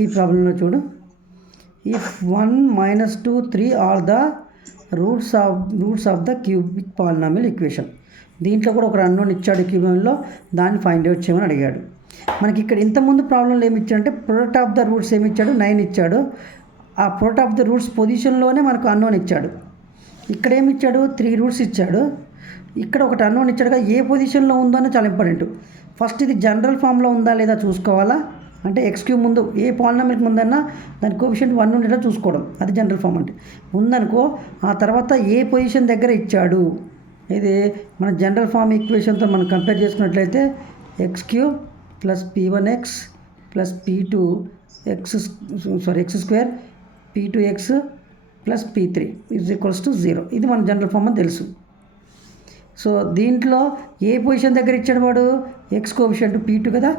ఈ ప్రాబ్లంలో చూడు, if 1 - 2 3 are the roots of the cubic polynomial equation. దీంట్లో కూడా ఒక అన్నోన్ ఇచ్చాడు క్యూబిక్లో, దాన్ని ఫైండ్ అవుట్ చేయమని అడిగాడు. మనకి ఇక్కడ ఇంతకుముందు ప్రాబ్లంలో ఏమి ఇచ్చాడంటే ప్రొడక్ట్ ఆఫ్ ద రూట్స్ ఏమి ఇచ్చాడు, 9 ఇచ్చాడు. ఆ ప్రొడక్ట్ ఆఫ్ ద రూట్స్ పొజిషన్లోనే మనకు అన్నోన్ ఇచ్చాడు. ఇక్కడ ఏమి ఇచ్చాడు, 3 రూట్స్ ఇచ్చాడు. ఇక్కడ ఒకటి అన్నోన్ ఇచ్చాడుగా, ఏ పొజిషన్లో ఉందో అని చాలా ఇంపార్టెంట్. ఫస్ట్ ఇది జనరల్ ఫామ్లో ఉందా లేదా చూసుకోవాలా, అంటే x³ ముందు ఏ పాలినామియల్కి ముందన్నా దాని కోఎఫిషియంట్ 1 ఉండేలా చూసుకోవడం, అది జనరల్ ఫామ్ అంటే. ఉందనుకో ఆ తర్వాత ఏ పొజిషన్ దగ్గర ఇచ్చాడు, ఇది మన జనరల్ ఫామ్ ఈక్వేషన్తో మనం కంపేర్ చేసుకున్నట్లయితే x³ + p1x + x² p2x + p3 = 0. ఇది మన జనరల్ ఫామ్ అని తెలుసు. సో దీంట్లో ఏ పొజిషన్ దగ్గర ఇచ్చాడు వాడు, x కోఎఫిషియంట్ p2 కదా,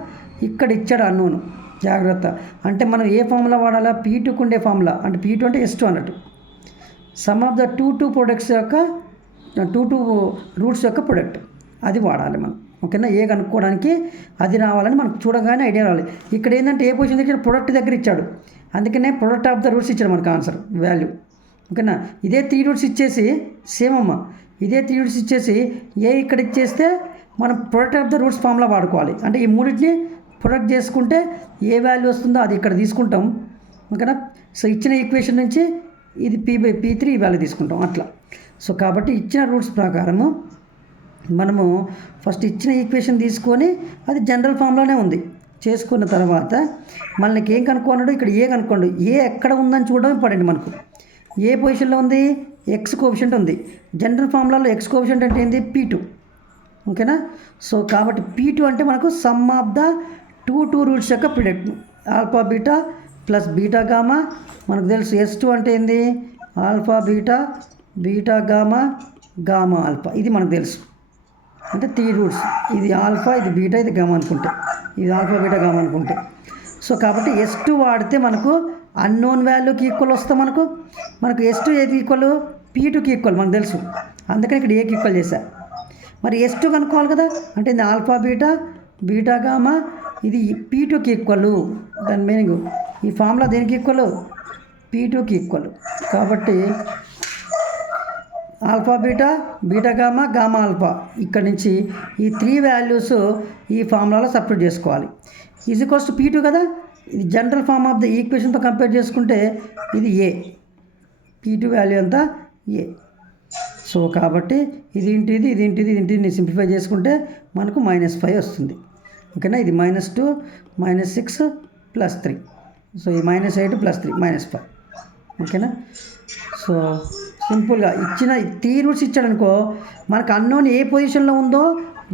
ఇక్కడ ఇచ్చాడు అన్నోను. జాగ్రత్త, అంటే మనం ఏ ఫార్ములా వాడాలా, p2కు ఉండే ఫార్ములా, అంటే p2 అంటే s2 అన్నట్టు. Some of the two products యొక్క టూ రూట్స్ యొక్క ప్రొడక్ట్, అది వాడాలి మనం. ఓకేనా, ఏ కనుక్కోవడానికి అది రావాలని మనకు చూడగానే ఐడియా రావాలి. ఇక్కడ ఏంటంటే ఏ పొజిషన్ దగ్గర ప్రొడక్ట్ దగ్గర ఇచ్చాడు, అందుకనే ప్రొడక్ట్ ఆఫ్ ద రూట్స్ ఇచ్చాడు మనకు ఆన్సర్ వాల్యూ. ఓకేనా, ఇదే 3 రూట్స్ ఇచ్చేసి సేమ్ అమ్మ, ఇదే 3 రూట్స్ ఇచ్చేసి ఏ ఇక్కడ ఇచ్చేస్తే మనం product of the roots formula వాడుకోవాలి. అంటే ఈ మూడింటిని ప్రొడక్ట్ చేసుకుంటే ఏ వాల్యూ వస్తుందో అది ఇక్కడ తీసుకుంటాం. ఓకేనా, సో ఇచ్చిన ఈక్వేషన్ నుంచి ఇది p/p3 ఈ వాల్యూ తీసుకుంటాం అట్లా. సో కాబట్టి ఇచ్చిన రూట్స్ ప్రకారము మనము ఫస్ట్ ఇచ్చిన ఈక్వేషన్ తీసుకొని, అది జనరల్ ఫామ్లోనే ఉంది, చేసుకున్న తర్వాత మనకి ఏం కనుక్కున్నాడు, ఇక్కడ ఏ కనుక్కోండి. ఏ ఎక్కడ ఉందని చూడడం ఇంపార్టెంట్ మనకు. ఏ పొజిషన్లో ఉంది, x కోఎఫిషియంట్ ఉంది. జనరల్ ఫార్ములాలో x కోఎఫిషియంట్ అంటే ఏంది, p2. ఓకేనా, సో కాబట్టి p2 అంటే మనకు sum of the two roots యొక్క product, alpha beta plus beta gamma. మనకు తెలుసు s2 అంటే ఏంది, alpha beta beta gamma gamma alpha, ఇది మనకు తెలుసు. అంటే 3 రూట్స్, ఇది ఆల్ఫా, ఇది బీటా, ఇది గామా అనుకుంటే, ఇది ఆల్ఫా బీటా గామా అనుకుంటే. సో కాబట్టి s2 వాడితే మనకు అన్నోన్ వాల్యూకి ఈక్వల్ వస్తాం. మనకు s2 ఏది ఈక్వల్, p2కి ఈక్వల్ మనకు తెలుసు, అందుకని ఇక్కడ ఏకి ఈక్వల్ చేశా. మరి s2 కనుక్కోవాలి కదా, అంటే ఇది ఆల్ఫా బీటా బీటా గామా, ఇది p2కి ఈక్వల్. దాని మీనింగ్ ఈ ఫార్ములా దేనికి ఈక్వల్, p2కి ఈక్వల్. కాబట్టి alpha beta beta gamma gamma alpha, ఇక్కడ నుంచి ఈ 3 వాల్యూస్ ఈ ఫార్ములాలో సబ్స్టిట్యూట్ చేసుకోవాలి. ఈజ్ p2 కదా, ఇది జనరల్ ఫామ్ ఆఫ్ ద ఈక్వేషన్తో కంపేర్ చేసుకుంటే ఇది ఏ, p2 వాల్యూ అంతా ఏ. సో కాబట్టి ఇది సింప్లిఫై చేసుకుంటే మనకు -5 వస్తుంది. ఓకేనా, ఇది -2 -6 + 3, సో ఈ -8 + 3 -5. ఓకేనా, సో సింపుల్గా ఇచ్చిన 3 రూట్స్ ఇచ్చాడనుకో, మనకు అన్నోన్ ఏ పొజిషన్లో ఉందో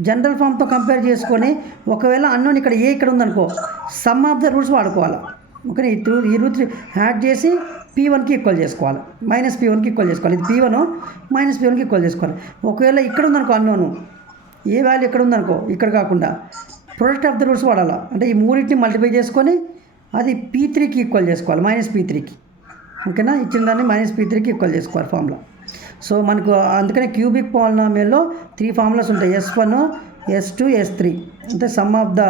జనరల్ ఫామ్తో కంపేర్ చేసుకొని, ఒకవేళ అన్నోన్ ఇక్కడ ఇక్కడ ఉందనుకో, సమ్ ఆఫ్ ద రూట్స్ వాడుకోవాలి. ఓకే, ఈ రూట్ యాడ్ చేసి p1కి ఈక్వల్ చేసుకోవాలి, -p1కి ఈక్వల్ చేసుకోవాలి. ఇది p1 -p1కి ఈక్వల్ చేసుకోవాలి. ఒకవేళ ఇక్కడ ఉందనుకో అన్నోను, ఏ వాల్యూ ఇక్కడ ఉందనుకో, ఇక్కడ కాకుండా ప్రొడక్ట్ ఆఫ్ ద రూట్స్ వాడాలా, అంటే ఈ మూడింటిని మల్టిప్లై చేసుకొని అది p3కి ఈక్వల్ చేసుకోవాలి, -p3కి. ఓకేనా, ఇచ్చిన దాన్ని -p3కి ఈక్వల్ చేసుకోవాలి ఫార్ములా. సో మనకు అందుకనే క్యూబిక్ పాలినామియల్లో 3 ఫార్ములాస్ ఉంటాయి, s1 s2 s3. అంటే sum of the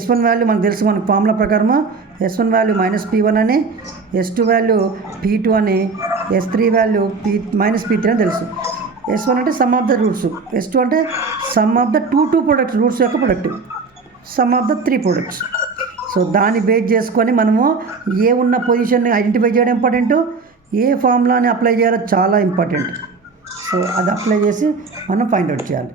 s1 value మనకు తెలుసు, మనకు ఫార్ములా ప్రకారం s1 వాల్యూ -p1 అని, s2 వాల్యూ p2 అని, s3 వాల్యూ -p3 అని తెలుసు. s1 అంటే sum of the roots, s2 అంటే sum of the two products, roots యొక్క product, sum of the 3 products. So దాన్ని బేస్ చేసుకొని మనము ఏ ఉన్న పొజిషన్ని ఐడెంటిఫై చేయడం ఇంపార్టెంట్, ఏ ఫార్ములాని అప్లై చేయాలో చాలా ఇంపార్టెంట్. సో అది అప్లై చేసి మనం ఫైండ్ అవుట్ చేయాలి.